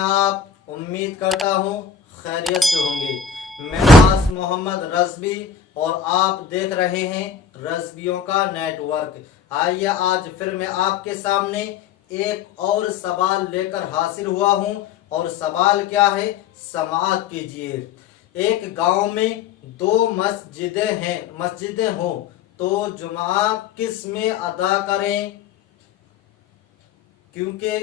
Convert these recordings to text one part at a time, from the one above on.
आप उम्मीद करता हूँ खैरियत से होंगे। मैं नास मोहम्मद रज़वी और आप देख रहे हैं रज़वियों का नेटवर्क। आइए आज फिर मैं आपके सामने एक और सवाल लेकर हाजिर हुआ हूँ। और सवाल क्या है, समाअत कीजिए। एक गांव में दो मस्जिदें हों तो जुमा किस में अदा करें? क्योंकि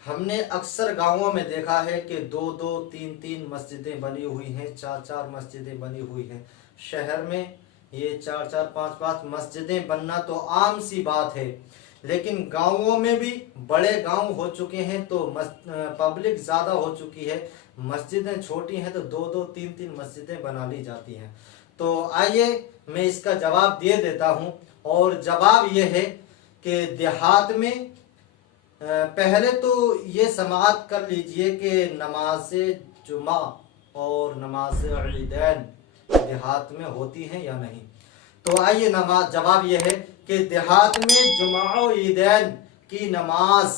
हमने अक्सर गांवों में देखा है कि दो दो तीन तीन मस्जिदें बनी हुई हैं, चार चार मस्जिदें बनी हुई हैं। शहर में ये चार चार पांच पांच मस्जिदें बनना तो आम सी बात है, लेकिन गांवों में भी बड़े गांव हो चुके हैं तो पब्लिक ज़्यादा हो चुकी है, मस्जिदें छोटी हैं तो दो दो तीन तीन मस्जिदें बना ली जाती हैं। तो आइए मैं इसका जवाब दे देता हूं। और जवाब ये है कि देहात में पहले तो ये समाअत कर लीजिए कि नमाज जुमा और नमाज ईदैन देहात में होती हैं या नहीं। तो आइए जवाब ये है कि देहात में जुमा और ईदैन की नमाज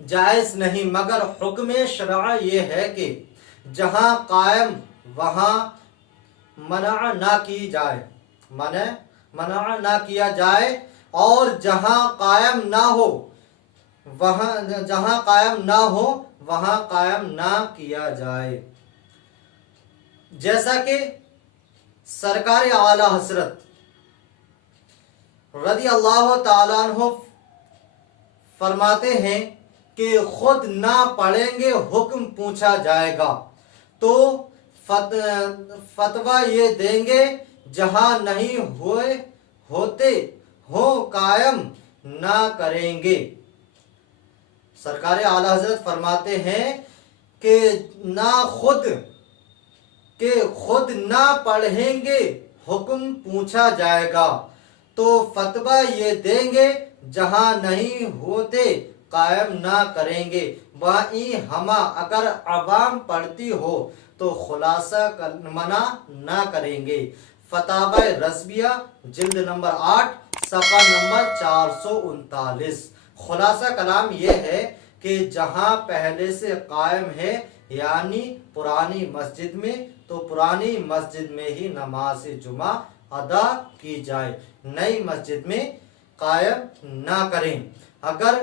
जायज़ नहीं, मगर हुक्म शरअ ये है कि जहाँ कायम वहाँ मना ना की जाए, मना ना किया जाए, और जहाँ कायम ना हो वहाँ कायम ना किया जाए। जैसा कि सरकार आला हजरत रज़ी अल्लाह ताला अन्हु फरमाते हैं कि खुद ना पढ़ेंगे हुक्म पूछा जाएगा, तो फतवा ये देंगे जहां नहीं होते हो कायम ना करेंगे। सरकार आला हजरत फरमाते हैं कि खुद ना पढ़ेंगे हुक्म पूछा जाएगा, तो फतवा ये देंगे जहां नहीं होते कायम ना करेंगे। वहीं अगर अवाम पढ़ती हो तो खुलासा मना ना करेंगे। फतावा रज़विया जिल्द नंबर 8 सफ़ा नंबर 439। खुलासा कलाम यह है कि जहां पहले से कायम है यानी पुरानी मस्जिद में, तो पुरानी मस्जिद में ही नमाज जुमा अदा की जाए, नई मस्जिद में कायम ना करें। अगर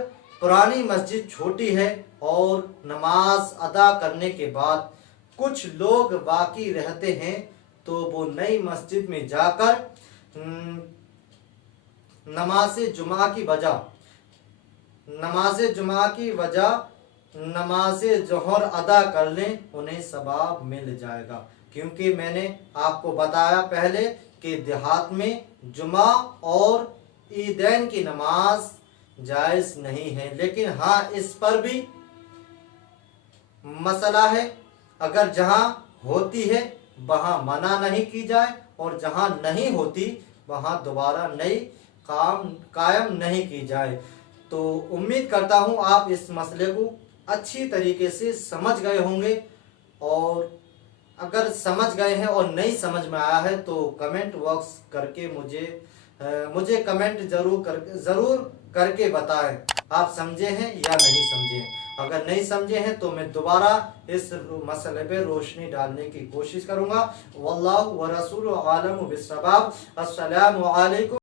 पुरानी मस्जिद छोटी है और नमाज अदा करने के बाद कुछ लोग बाकी रहते हैं तो वो नई मस्जिद में जाकर नमाज जुमा की वजह नमाज जोहर अदा कर लें, उन्हें सवाब मिल जाएगा। क्योंकि मैंने आपको बताया पहले कि देहात में जुमा और ईदैन की नमाज जायज़ नहीं है, लेकिन हाँ इस पर भी मसला है। अगर जहाँ होती है वहाँ मना नहीं की जाए और जहाँ नहीं होती वहाँ दोबारा नई कायम नहीं की जाए। तो उम्मीद करता हूँ आप इस मसले को अच्छी तरीके से समझ गए होंगे, और अगर समझ गए हैं और नहीं समझ में आया है तो कमेंट बॉक्स करके मुझे कमेंट ज़रूर करके बताएं आप समझे हैं या नहीं समझे हैं। अगर नहीं समझे हैं तो मैं दोबारा इस मसले पे रोशनी डालने की कोशिश करूँगा। वल्लाहु व रसूलुहु आलम बिस्सवाब। अस्सलामु अलैकुम।